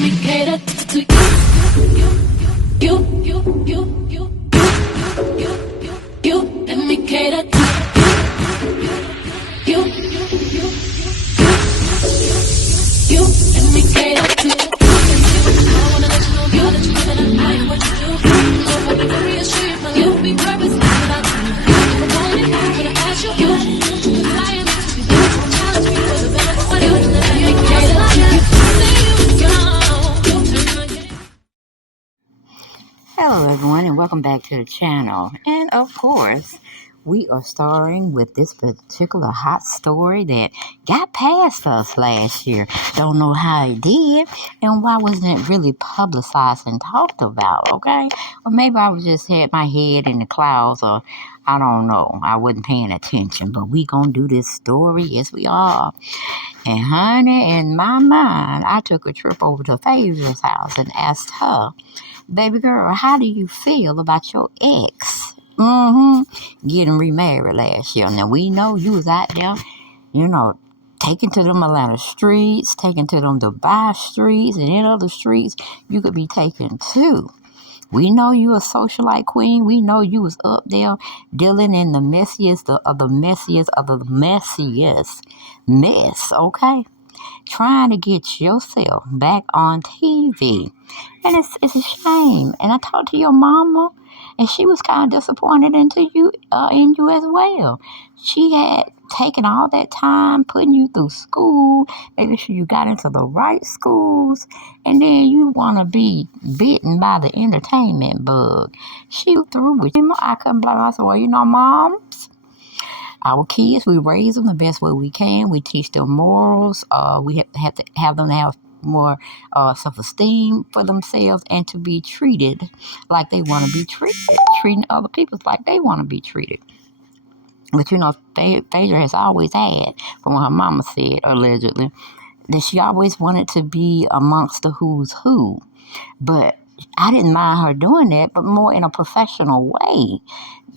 me cater to you. Let me cater to you. Let me cater to you. I wanna let you know, girl, that you know that I like what you do. So if I be very straight, my life will be purpose without you. If I want it, I'm gonna ask you. Cause I am to be there. Challenge me for the better for you. Let me cater to you. Hello everyone and welcome back to the channel. And of course, we are starring with this particular hot story that got past us last year. Don't know how it did and why wasn't it really publicized and talked about, okay? Or maybe I was just had my head in the clouds, or I don't know. I wasn't paying attention, but we gonna do this story. Yes, we are. And honey, in my mind, I took a trip over to Phaedra's house and asked her, baby girl, how do you feel about your ex? Getting remarried last year. Now, we know you was out there, taking to them Atlanta streets, taking to them Dubai streets, and in other streets you could be taken to. We know you a socialite queen. We know you was up there dealing in the messiest of the messiest of the messiest mess, okay? Trying to get yourself back on TV. And it's a shame. And I talked to your mama, and she was kind of disappointed in you as well. She had taken all that time putting you through school, making sure you got into the right schools, and then you want to be bitten by the entertainment bug. She threw with you. I couldn't blame her. I said, well, moms, our kids, we raise them the best way we can. We teach them morals. We have to have them have more self-esteem for themselves and to be treated like they want to be treated, treating other people like they want to be treated. But Phaedra has always had, from what her mama said, allegedly, that she always wanted to be amongst the who's who. But I didn't mind her doing that, but more in a professional way.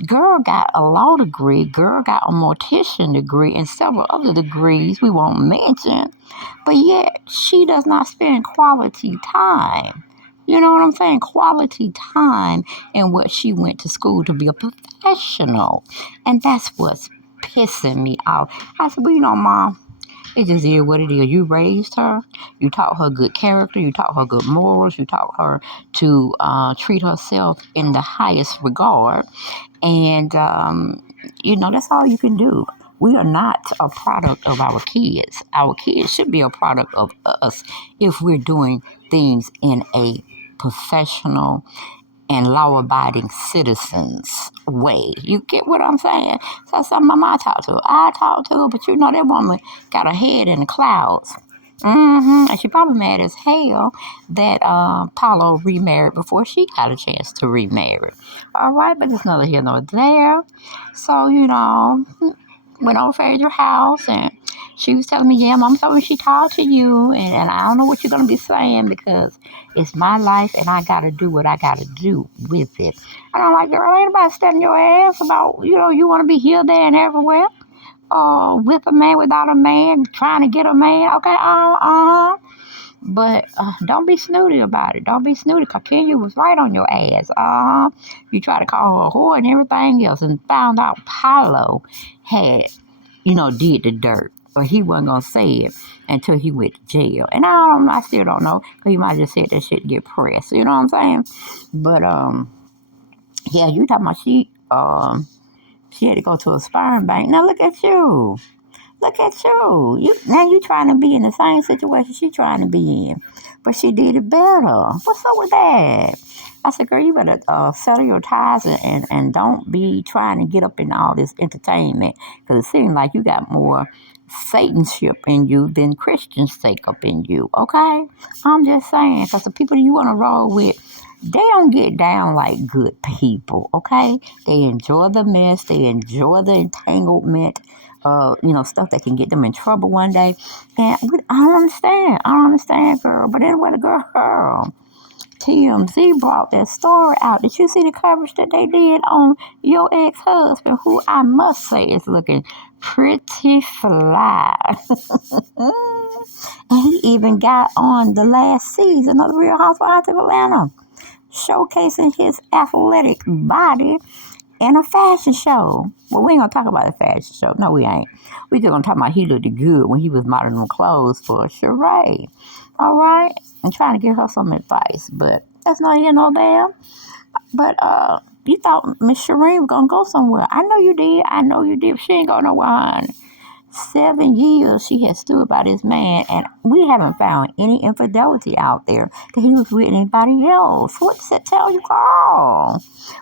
Girl got a law degree, girl got a mortician degree, and several other degrees we won't mention, but yet she does not spend quality time. You know what I'm saying? Quality time in what she went to school to be a professional. And that's what's pissing me off. I said, well, Mom, it just is what it is. You raised her. You taught her good character. You taught her good morals. You taught her to treat herself in the highest regard. And, that's all you can do. We are not a product of our kids. Our kids should be a product of us if we're doing things in a professional and law-abiding citizens way. You get what I'm saying? So I said, Mama, I talked to her, but that woman got her head in the clouds. And she probably mad as hell that Paulo remarried before she got a chance to remarry. All right, but it's neither here nor there. So, went over to your house, and she was telling me, yeah, Mom told me she talked to you, and I don't know what you're going to be saying because it's my life, and I got to do what I got to do with it. And I'm like, girl, ain't nobody studying your ass about, you want to be here, there, and everywhere. With a man, without a man, trying to get a man. Okay, But don't be snooty about it. Don't be snooty, because Kenya was right on your ass. You try to call her a whore and everything else, and found out Paulo had, did the dirt. But he wasn't going to say it until he went to jail. And I still don't know, because he might have just said that shit to get pressed. You know what I'm saying? But, yeah, you talking about she had to go to a sperm bank. Now look at you. Look at you. Now you trying to be in the same situation she trying to be in. But she did it better. What's up with that? I said, girl, you better settle your ties and don't be trying to get up in all this entertainment. Because it seems like you got more Satanship in you than Christianship up in you. Okay? I'm just saying. Because the people you want to roll with, they don't get down like good people, okay? They enjoy the mess. They enjoy the entanglement, stuff that can get them in trouble one day. And I don't understand. girl. But anyway, the girl TMZ brought that story out. Did you see the coverage that they did on your ex-husband, who I must say is looking pretty fly? And he even got on the last season of The Real Housewives of Atlanta, showcasing his athletic body in a fashion show. Well, we ain't gonna talk about the fashion show. No, we ain't. We just gonna talk about he looked good when he was modeling them clothes for Sherrin. All right? I'm trying to give her some advice, but that's not here no damn. But you thought Miss Sherrin was gonna go somewhere. I know you did. I know you did. She ain't going nowhere, honey. 7 years she has stood by this man, and we haven't found any infidelity out there that he was with anybody else. What does that tell you, Carl?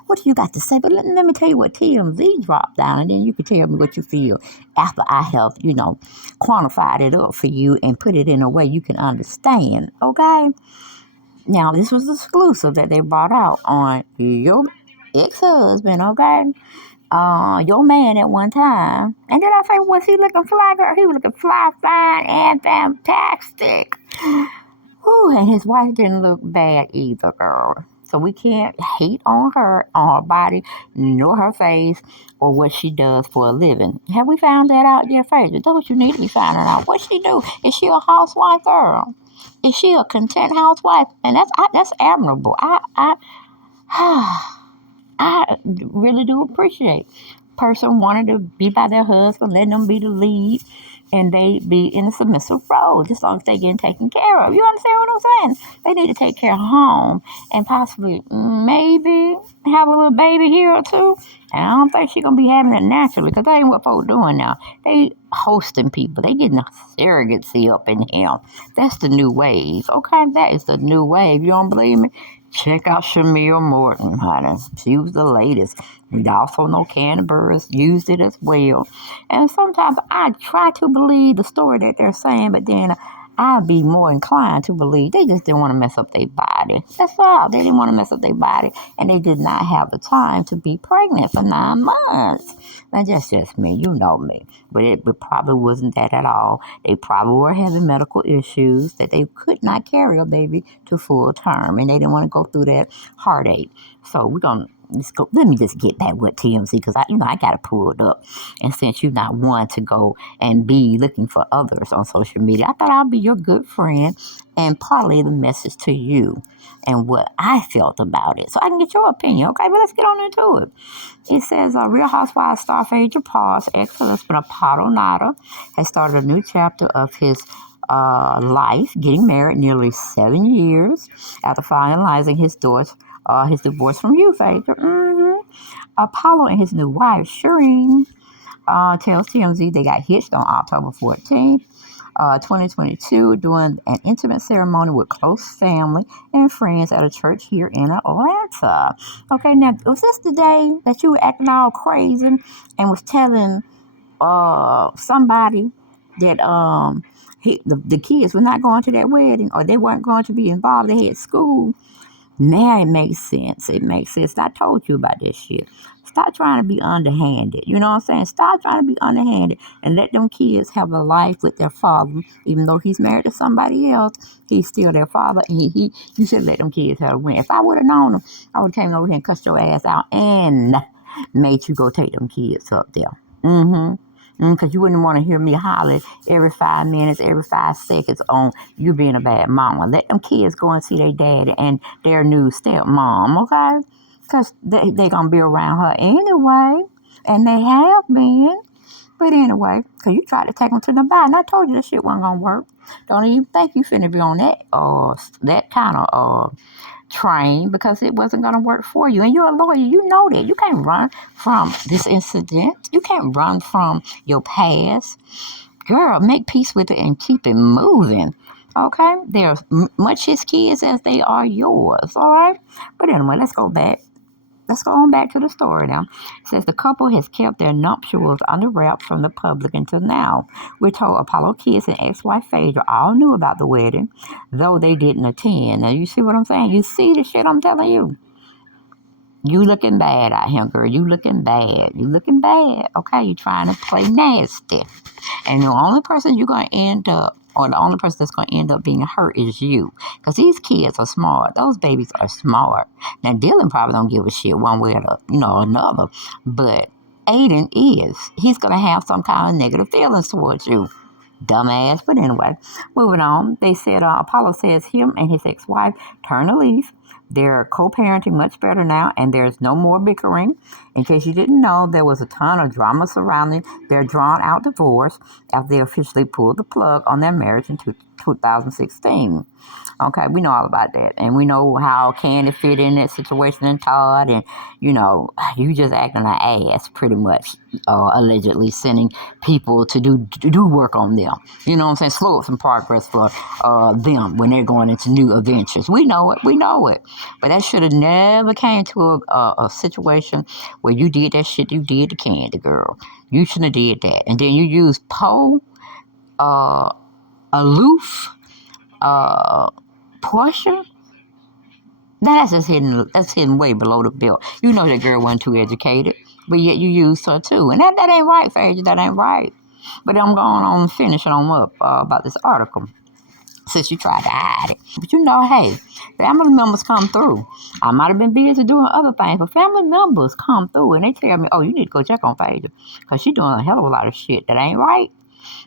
What do you got to say? But let me tell you what TMZ dropped down, and then you can tell me what you feel after I have, quantified it up for you and put it in a way you can understand, okay? Now, this was exclusive that they brought out on your ex-husband, okay? Your man at one time. And then I say, was he looking fly, girl? He was looking fly, fine, and fantastic. Ooh, and his wife didn't look bad either, girl. So we can't hate on her body, nor her face, or what she does for a living. Have we found that out yet, Phaedra? That's what you need to be finding out. What she do? Is she a housewife, girl? Is she a content housewife? And that's admirable. I really do appreciate person wanting to be by their husband, letting them be the lead, and they be in a submissive role, just as long as they getting taken care of. You understand what I'm saying? They need to take care of home and possibly maybe have a little baby here or two. And I don't think she's going to be having it naturally, because that ain't what folks doing now. They hosting people. They getting a surrogacy up in here. That's the new wave. Okay, that is the new wave. You don't believe me? Check out Shamir Morton, honey. She was the latest. We also know Candy Burris used it as well. And sometimes I try to believe the story that they're saying, but then I'd be more inclined to believe they just didn't want to mess up their body. That's all. They didn't want to mess up their body, and they did not have the time to be pregnant for 9 months. Now, that's just me. You know me. But it probably wasn't that at all. They probably were having medical issues that they could not carry a baby to full term, and they didn't want to go through that heartache. So we're going to let me just get back with TMZ, because I got it pulled up. And since you're not one to go and be looking for others on social media, I thought I'd be your good friend and parlay the message to you and what I felt about it, so I can get your opinion. Okay, but let's get on into it. It says, Real Housewives star Phaedra Paul's ex-husband Apollo Nida has started a new chapter of his life, getting married nearly 7 years after finalizing his divorce from you, Phaedra. Apollo and his new wife, Sherrin, tells TMZ they got hitched on October 14th, 2022, during an intimate ceremony with close family and friends at a church here in Atlanta. Okay, now, was this the day that you were acting all crazy and was telling somebody that the kids were not going to that wedding, or they weren't going to be involved? They had school. Now it makes sense. It makes sense. I told you about this shit. Stop trying to be underhanded. You know what I'm saying? Stop trying to be underhanded and let them kids have a life with their father. Even though he's married to somebody else, he's still their father, and you should let them kids have a win. If I would have known them, I would have came over here and cussed your ass out and made you go take them kids up there. Because you wouldn't want to hear me holler every 5 minutes, every 5 seconds on you being a bad mama. Let them kids go and see their daddy and their new stepmom, okay? Because they're going to be around her anyway. And they have been. But anyway, because you tried to take them to the bar, and I told you that shit wasn't going to work. Don't even think you finna be on that kind of train, because it wasn't going to work for you. And you're a lawyer. You know that. You can't run from this incident. You can't run from your past. Girl, make peace with it and keep it moving. Okay? They're much his kids as they are yours. All right? But anyway, let's go back. Let's go on back to the story now. It says the couple has kept their nuptials under wraps from the public until now. We're told Apollo kids and ex-wife Phaedra all knew about the wedding, though they didn't attend. Now, you see what I'm saying? You see the shit I'm telling you? You looking bad out here, girl. You looking bad. You looking bad. Okay? You trying to play nasty. And the only person you're going to end up or the only person that's going to end up being hurt is you. Because these kids are smart. Those babies are smart. Now, Dylan probably don't give a shit one way or another. But Aiden is. He's going to have some kind of negative feelings towards you. Dumbass. But anyway, moving on. They said Apollo says him and his ex-wife turn a leaf. They're co-parenting much better now, and there's no more bickering. In case you didn't know, there was a ton of drama surrounding their drawn-out divorce after they officially pulled the plug on their marriage in 2016. Okay, we know all about that. And we know how Candy fit in that situation and Todd. And, you just acting an ass, pretty much, allegedly sending people to do work on them. You know what I'm saying? Slow up some progress for them when they're going into new adventures. We know it. But that should have never came to a situation where you did that shit you did to Candy, girl. You shouldn't have did that. And then you used Poe, aloof, Portia. That's just hidden. That's hidden way below the belt. You know that girl wasn't too educated, but yet you used her too, and that ain't right, Phaedra. That ain't right. But I'm going on finishing on up about this article since you tried to hide it. But hey, family members come through. I might have been busy doing other things, but family members come through and they tell me, "Oh, you need to go check on Phaedra because she's doing a hell of a lot of shit that ain't right."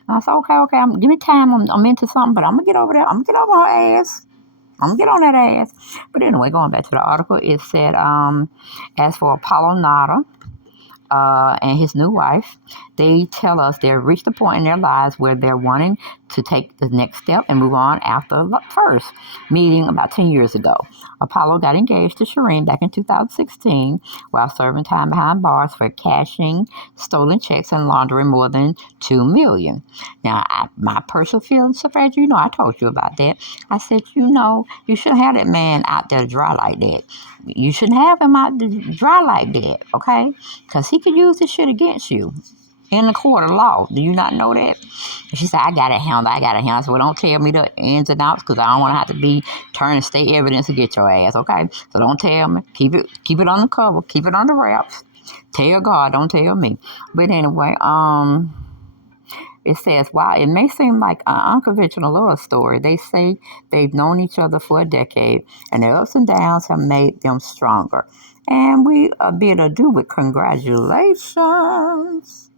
And I said, "Okay, give me time. I'm into something, but I'm gonna get over there. I'm gonna get over her ass." I'm going to get on that ass. But anyway, going back to the article, it said, as for Apollo Nida and his new wife, they tell us they've reached a point in their lives where they're wanting to take the next step and move on after the first meeting about 10 years ago. Apollo got engaged to Sherrin back in 2016 while serving time behind bars for cashing stolen checks and laundering more than $2 million. Now, my personal feelings, Phaedra, I told you about that. I said, you shouldn't have that man out there dry like that. You shouldn't have him out there dry like that, okay? Because he could use this shit against you in the court of law. Do you not know that? And she said, I got it handled. I said, well, don't tell me the ins and outs because I don't want to have to be turning state evidence to get your ass, okay? So don't tell me. Keep it on the cover. Keep it on the wraps. Tell God, don't tell me. But anyway, it says, while it may seem like an unconventional love story, they say they've known each other for a decade, and their ups and downs have made them stronger. And we bid adieu with congratulations.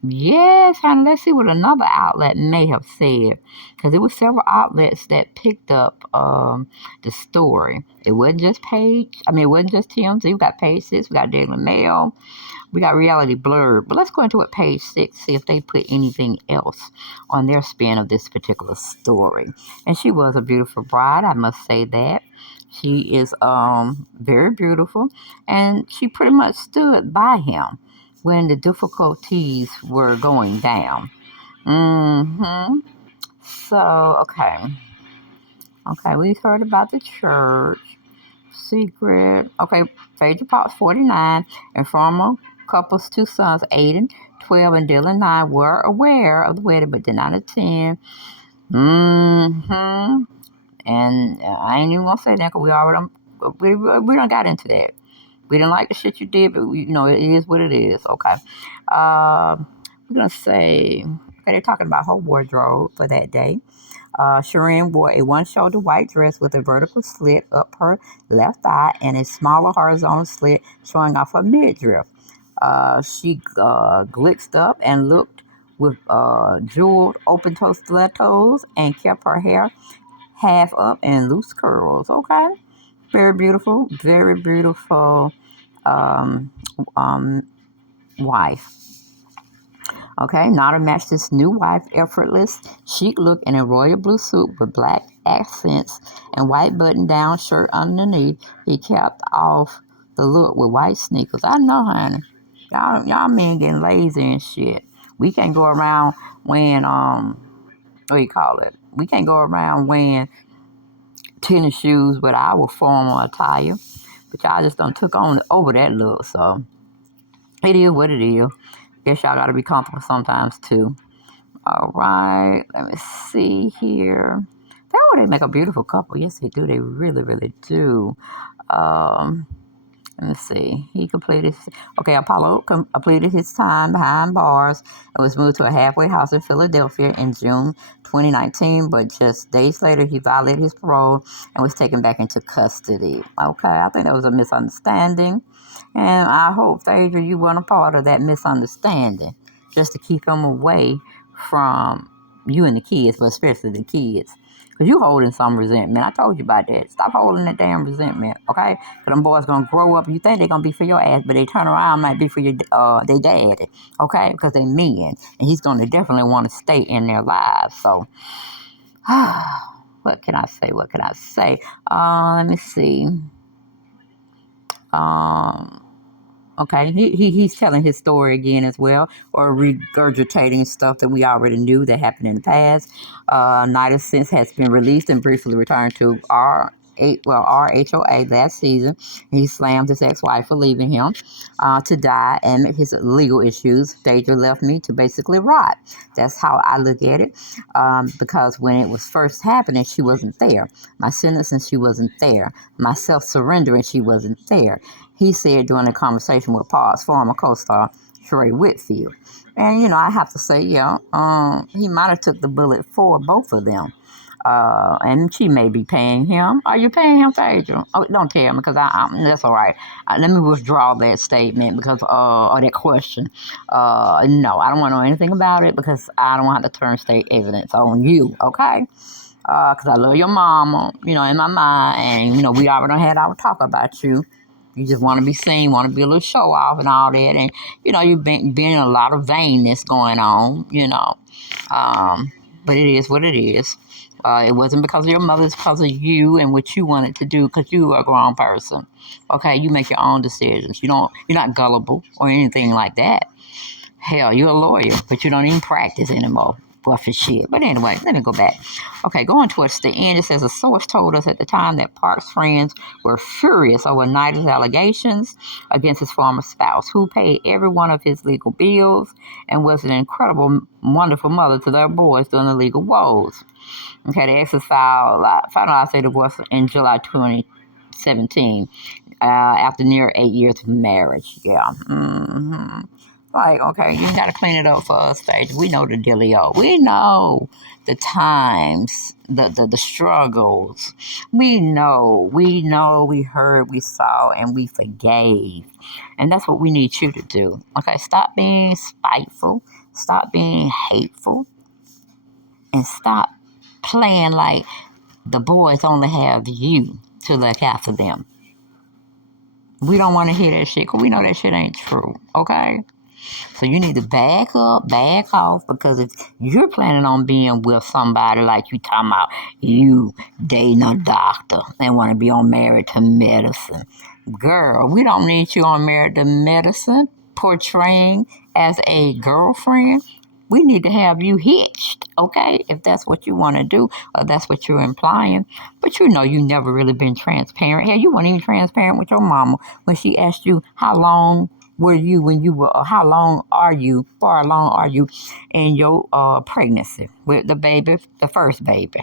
Yes, and let's see what another outlet may have said, because there were several outlets that picked up the story. It wasn't just it wasn't just TMZ. We got Page 6, we got Daily Mail, we got Reality Blurred. But let's go into it, Page 6, see if they put anything else on their spin of this particular story. And she was a beautiful bride, I must say that. She is very beautiful, and she pretty much stood by him when the difficulties were going down. So, okay, we've heard about the church secret. Okay, Phaedra Potts, 49, and former couple's two sons, Aiden, 12, and Dylan, 9, were aware of the wedding but did not attend. And I ain't even gonna say that because we done got into that. We didn't like the shit you did, but it is what it is. Okay. We're gonna say, okay, they're talking about her wardrobe for that day. Sherrin wore a one-shoulder white dress with a vertical slit up her left thigh and a smaller horizontal slit showing off her midriff. She glitched up and looked with jeweled open-toe stilettos and kept her hair half up and loose curls. Okay, very beautiful, um, wife. Okay, Nada matched his new wife effortless, chic look in a royal blue suit with black accents and white button-down shirt underneath. He capped off the look with white sneakers. I know, honey. Y'all men getting lazy and shit. We can't go around wearing what do you call it? We can't go around wearing tennis shoes with our formal attire. But y'all just done took on over that look, so it is what it is. Guess y'all gotta be comfortable sometimes too. All right, let me see here. They make a beautiful couple. Yes, they do. They really, really do. Let me see. Apollo completed his time behind bars and was moved to a halfway house in Philadelphia in June 2019, but just days later, he violated his parole and was taken back into custody. Okay, I think that was a misunderstanding, and I hope, Phaedra, you weren't a part of that misunderstanding, just to keep him away from you and the kids, but especially the kids. Because you holding some resentment. I told you about that. Stop holding that damn resentment, okay? Because them boys going to grow up. You think they're going to be for your ass, but they turn around might be for your their daddy, okay? Because they men. And he's going to definitely want to stay in their lives. So, what can I say? What can I say? Let me see. Um, Okay, he's telling his story again as well, or regurgitating stuff that we already knew that happened in the past. Nida since has been released and briefly returned to RHOA last season. He slammed his ex-wife for leaving him to die, and his legal issues. Phaedra left me to basically rot. That's how I look at it, because when it was first happening, she wasn't there. My sentencing, she wasn't there. My self-surrendering, she wasn't there. He said during a conversation with Paul's former co-star, Sherrin Whitfield. And, I have to say, he might have took the bullet for both of them. And she may be paying him. Are you paying him, Phaedra? Oh, don't tell me, because that's all right. Let me withdraw that statement because, or that question. No, I don't want to know anything about it because I don't want to turn state evidence on you, okay? Because I love your mama, in my mind, and, we already had our talk about you. You just want to be seen, want to be a little show off and all that. And, you've been a lot of vainness going on, But it is what it is. It wasn't because of your mother, it's because of you and what you wanted to do because you are a grown person. Okay, you make your own decisions. You're not gullible or anything like that. Hell, you're a lawyer, but you don't even practice anymore. Buffy shit. But anyway, let me go back. Okay, going towards the end, it says a source told us at the time that Park's friends were furious over Nida's allegations against his former spouse, who paid every one of his legal bills and was an incredible, wonderful mother to their boys during the legal woes. Okay, the exes finalized their divorce in July 2017 after near 8 years of marriage. Yeah. Mm-hmm. Like, okay, you got to clean it up for us, Phaedra. We know the dealio. We know the times, the struggles. We know, we heard, we saw, and we forgave. And that's what we need you to do. Okay, stop being spiteful. Stop being hateful. And stop playing like the boys only have you to look after them. We don't want to hear that shit because we know that shit ain't true, okay? So you need to back up, back off, because if you're planning on being with somebody like you talking about, you dating a doctor and want to be on Married to Medicine. Girl, we don't need you on Married to Medicine portraying as a girlfriend. We need to have you hitched, okay? If that's what you want to do, or that's what you're implying. But you never really been transparent. Hell, you weren't even transparent with your mama when she asked you how long were you when you were, or how far along are you in your pregnancy with the baby, the first baby,